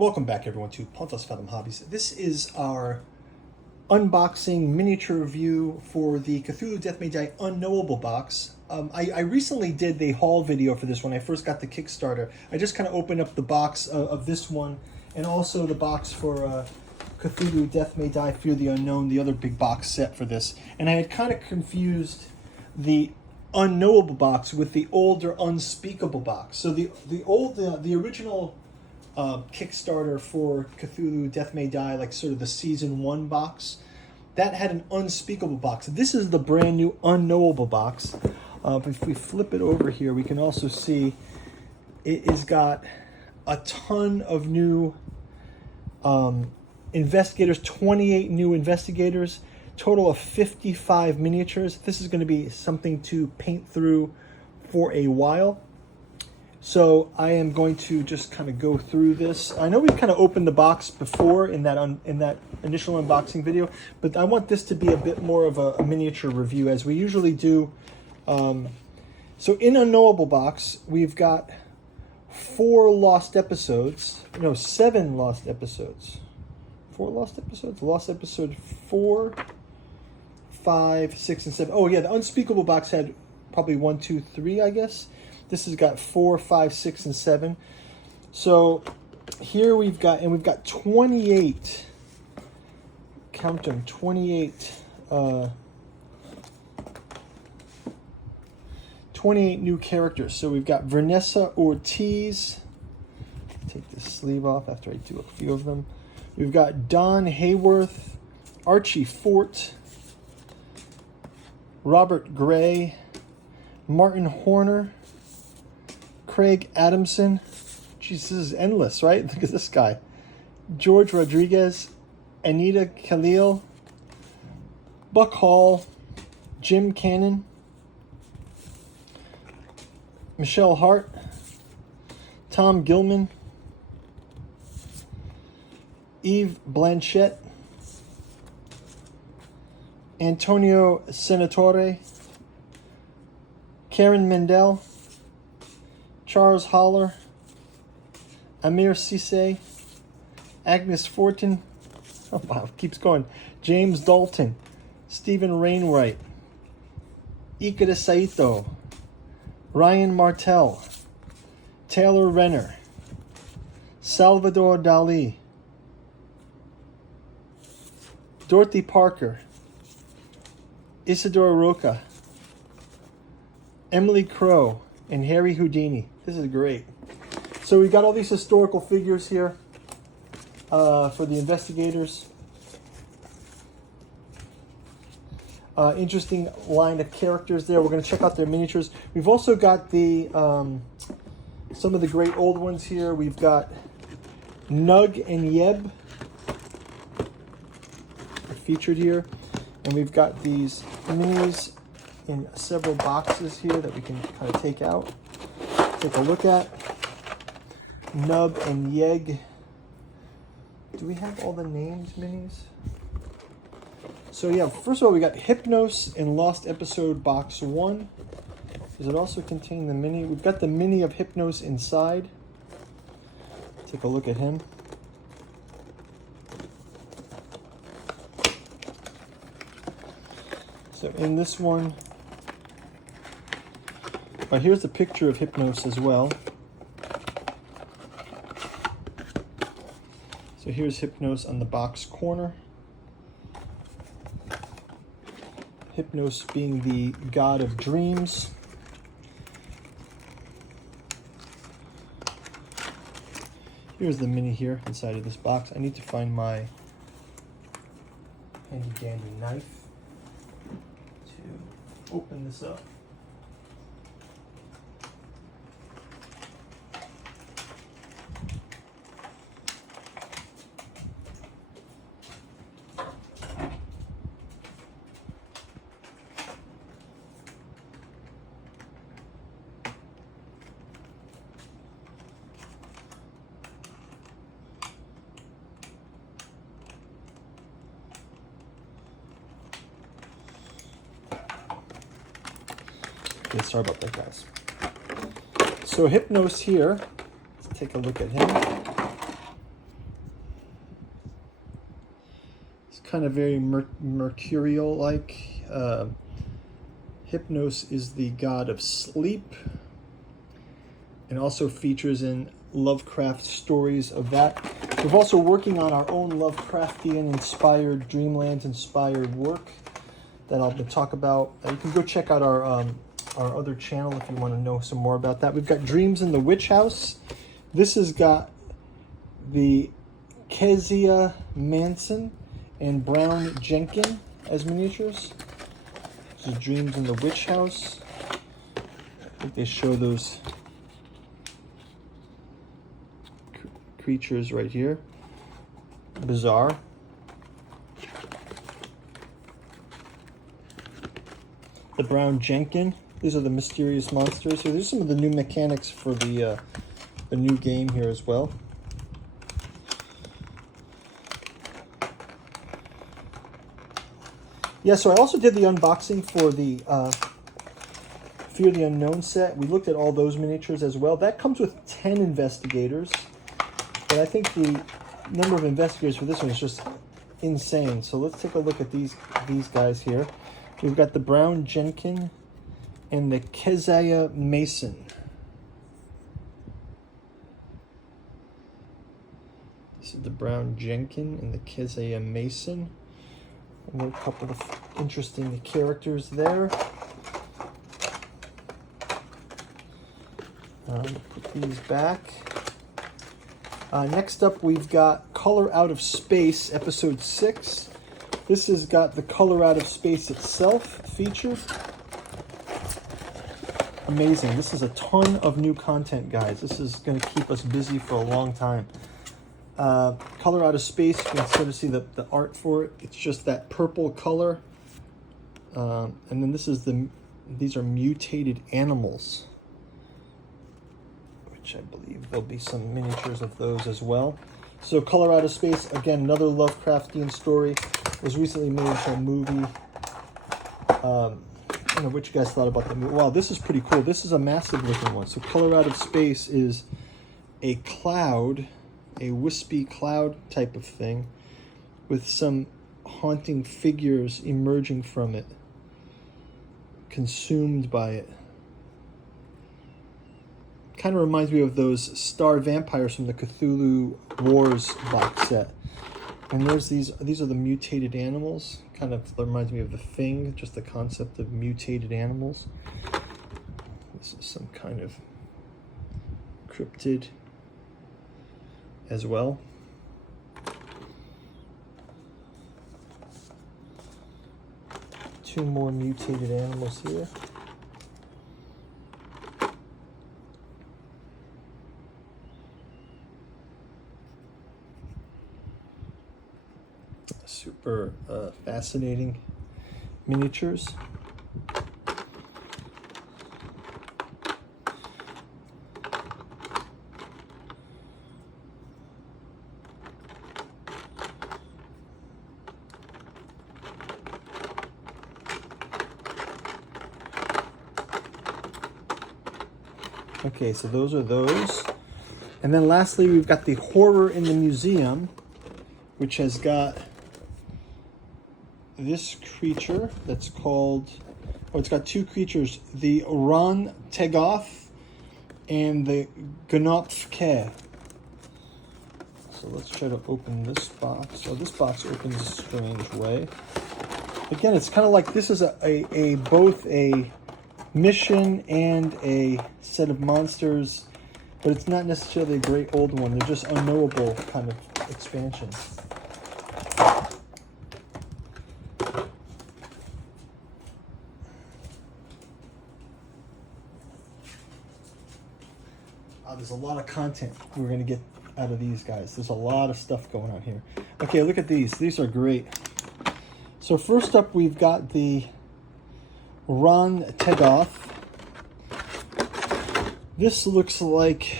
Welcome back, everyone, to Pontus Fathom Hobbies. This is our unboxing miniature review for the Cthulhu Death May Die Unknowable box. I recently did the haul video for this when I first got the Kickstarter. I just kind of opened up the box of this one and also the box for Cthulhu Death May Die Fear the Unknown, the other big box set for this. And I had kind of confused the Unknowable box with the older Unspeakable box. So the original Kickstarter for Cthulhu Death May Die, like sort of the season 1 box, that had an Unspeakable box. This is the brand new Unknowable box. If we flip it over here, we can also see it has got a ton of new investigators, 28 new investigators, total of 55 miniatures. This is going to be something to paint through for a while. So I am going to just kind of go through this. I know we kind of opened the box before in that initial unboxing video, but I want this to be a bit more of a miniature review as we usually do. So in Unknowable box, we've got 7 lost episodes. 4 lost episodes? Lost episode 4, 5, 6, and 7. Oh yeah, the Unspeakable box had probably 1, 2, 3, I guess. This has got 4, 5, 6, and 7. So here we've got 28, count them, 28 new characters. So we've got Vanessa Ortiz. Take this sleeve off after I do a few of them. We've got Don Hayworth, Archie Fort, Robert Gray, Martin Horner, Craig Adamson. Jeez, this is endless, right? Look at this guy. George Rodriguez, Anita Khalil, Buck Hall, Jim Cannon, Michelle Hart, Tom Gilman, Eve Blanchett, Antonio Senatore, Karen Mendel, Charles Holler, Amir Sisse, Agnes Fortin, oh wow, keeps going, James Dalton, Stephen Rainwright, Ikeda Saito, Ryan Martell, Taylor Renner, Salvador Dali, Dorothy Parker, Isadora Roca, Emily Crow, and Harry Houdini. This is great. So we got all these historical figures here for the investigators. Interesting line of characters there. We're going to check out their miniatures. We've also got the some of the great old ones here. We've got Nug and Yeb featured here, and we've got these minis in several boxes here that we can kind of take out, take a look at. Nub and Yeg. Do we have all the names, minis? So yeah, first of all, we got Hypnos in Lost Episode Box 1. Does it also contain the mini? We've got the mini of Hypnos inside. Take a look at him. So in this one, here's the picture of Hypnos as well. So here's Hypnos on the box corner. Hypnos being the god of dreams. Here's the mini here inside of this box. I need to find my handy dandy knife to open this up. Okay, sorry about that, guys. So Hypnos here, let's take a look at him. kind of very mercurial-like. Hypnos is the god of sleep, and also features in Lovecraft stories of that. We're also working on our own Lovecraftian-inspired, Dreamland-inspired work that I'll talk about. You can go check out our other channel if you want to know some more about that. We've got Dreams in the Witch House. This has got the Kezia Manson and Brown Jenkin as miniatures. This is Dreams in the Witch House. I think they show those creatures right here. Bizarre. The Brown Jenkin. These are the mysterious monsters here. There's some of the new mechanics for the new game here as well. Yeah, so I also did the unboxing for the Fear the Unknown set. We looked at all those miniatures as well. That comes with 10 investigators. But I think the number of investigators for this one is just insane. So let's take a look at these guys here. We've got the Brown Jenkin and the Kezia Mason. This is the Brown Jenkin and the Kezia Mason. And a couple of interesting characters there. Put these back. Next up, we've got Color Out of Space, Episode 6. This has got the Color Out of Space itself featured. Amazing. This is a ton of new content, guys. This is going to keep us busy for a long time. Color Out of Space, you can sort of see the art for it. It's just that purple color. And then these are mutated animals, which I believe there'll be some miniatures of those as well. So Color Out of Space, again, another Lovecraftian story. Was recently made into a movie. I don't know what you guys thought about the movie. Wow, this is pretty cool. This is a massive looking one. So Color Out of Space is a cloud, a wispy cloud type of thing, with some haunting figures emerging from it, consumed by it. Kind of reminds me of those star vampires from the Cthulhu Wars box set. And there's these are the mutated animals. Kind of reminds me of the Thing, just the concept of mutated animals. This is some kind of cryptid as well. Two more mutated animals here. Super fascinating miniatures. Okay, so those are those. And then lastly, we've got the Horror in the Museum, which has got this creature that's called, it's got two creatures, the Ron Tegoth and the Gnopfke. So let's try to open this box. So this box opens a strange way. Again, it's kind of like this is a both a mission and a set of monsters, but it's not necessarily a great old one. They're just unknowable kind of expansions. There's a lot of content we're going to get out of these guys. There's a lot of stuff going on here. Okay, look at these. These are great. So first up, we've got the Ron Tegoth. This looks like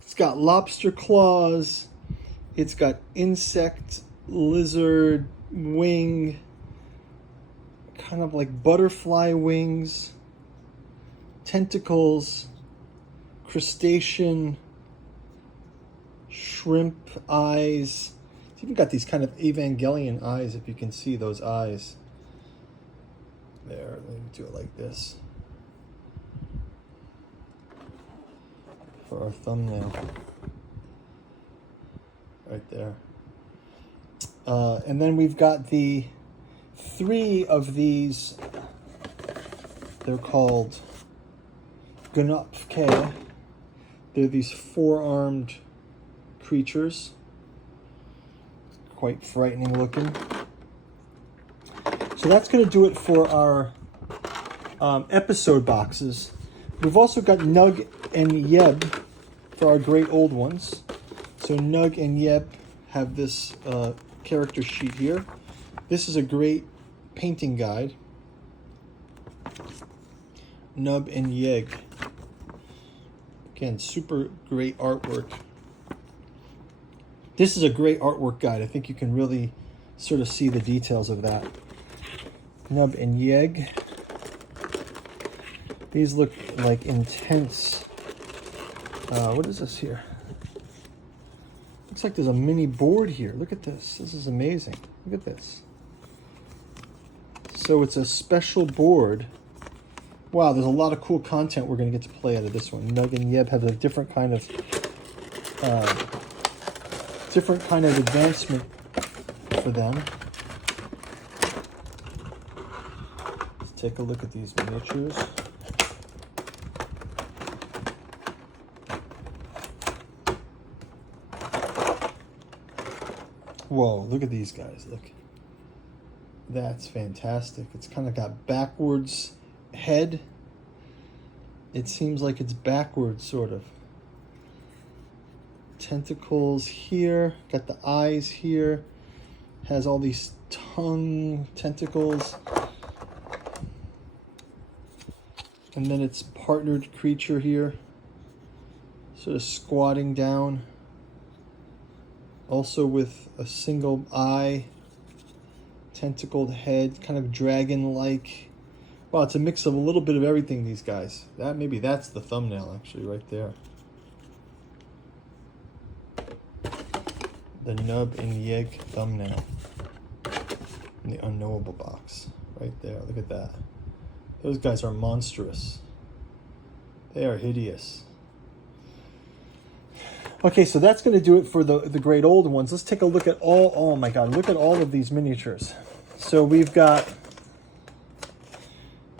it's got lobster claws. It's got insect, lizard, wing, kind of like butterfly wings, tentacles, crustacean, shrimp eyes. It's even got these kind of Evangelion eyes, if you can see those eyes. There, let me do it like this. For our thumbnail. Right there. And then we've got the 3 of these. They're called Gunopke. They're these 4-armed creatures. Quite frightening looking. So that's going to do it for our episode boxes. We've also got Nug and Yeb for our great old ones. So Nug and Yeb have this character sheet here. This is a great painting guide. Nub and Yeg. Again, super great artwork. This is a great artwork guide. I think you can really sort of see the details of that. Nub and Yeg. These look like intense. What is this here? Looks like there's a mini board here. Look at this. This is amazing. Look at this. So it's a special board. Wow, there's a lot of cool content we're going to get to play out of this one. Nug and Yeb have a different kind of advancement for them. Let's take a look at these miniatures. Whoa, look at these guys. Look. That's fantastic. It's kind of got backwards head. It seems like it's backwards, sort of. Tentacles here. Got the eyes here. Has all these tongue tentacles. And then it's partnered creature here. Sort of squatting down. Also with a single eye. Tentacled head. Kind of dragon-like. Wow, it's a mix of a little bit of everything, these guys. Maybe that's the thumbnail, actually, right there. The Nub and Yeg thumbnail. In the Unknowable box. Right there, look at that. Those guys are monstrous. They are hideous. Okay, so that's going to do it for the great old ones. Let's take a look at oh my god, look at all of these miniatures. So we've got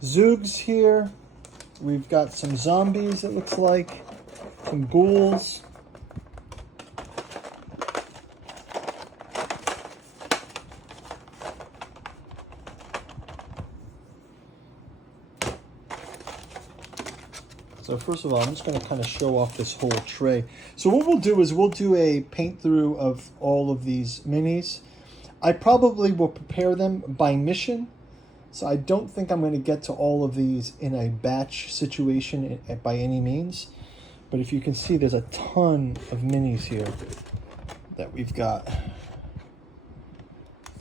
Zoogs here. We've got some zombies, it looks like. Some ghouls. So first of all, I'm just going to kind of show off this whole tray. So what we'll do is we'll do a paint through of all of these minis. I probably will prepare them by mission. So I don't think I'm going to get to all of these in a batch situation by any means. But if you can see, there's a ton of minis here that we've got.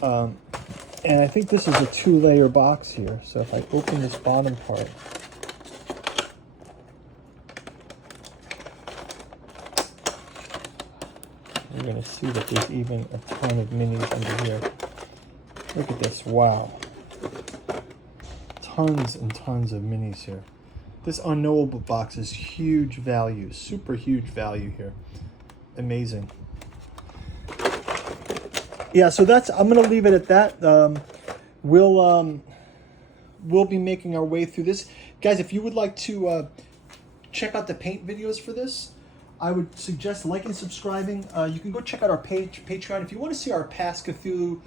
And I think this is a 2-layer box here. So if I open this bottom part, you're going to see that there's even a ton of minis under here. Look at this. Wow. Tons and tons of minis here. This Unknowable box is huge value. Super huge value here. Amazing. Yeah, so I'm going to leave it at that. We'll be making our way through this. Guys, if you would like to check out the paint videos for this, I would suggest liking and subscribing. You can go check out our page, Patreon. If you want to see our past Cthulhu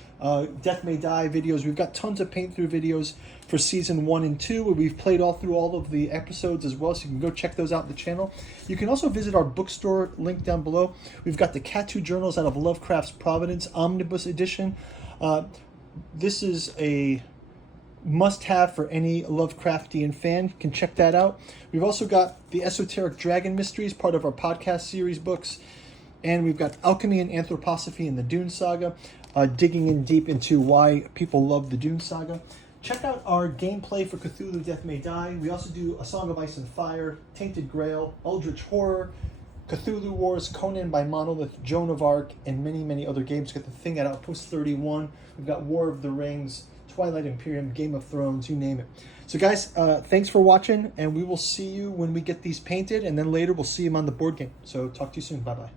Death May Die videos, we've got tons of paint through videos for season 1 and 2, where we've played all through all of the episodes as well, so you can go check those out on the channel. You can also visit our bookstore, link down below. We've got the Cthulhu Journals out of Lovecraft's Providence Omnibus Edition. This is a must-have for any Lovecraftian fan. You can check that out. We've also got the Esoteric Dragon Mysteries, part of our podcast series books. And we've got Alchemy and Anthroposophy in the Dune Saga, digging in deep into why people love the Dune Saga. Check out our gameplay for Cthulhu Death May Die. We also do A Song of Ice and Fire, Tainted Grail, Eldritch Horror, Cthulhu Wars, Conan by Monolith, Joan of Arc, and many, many other games. We've got The Thing at Outpost 31. We've got War of the Rings, Twilight Imperium, Game of Thrones, you name it. So guys, thanks for watching, and we will see you when we get these painted, and then later we'll see them on the board game. So talk to you soon. Bye-bye.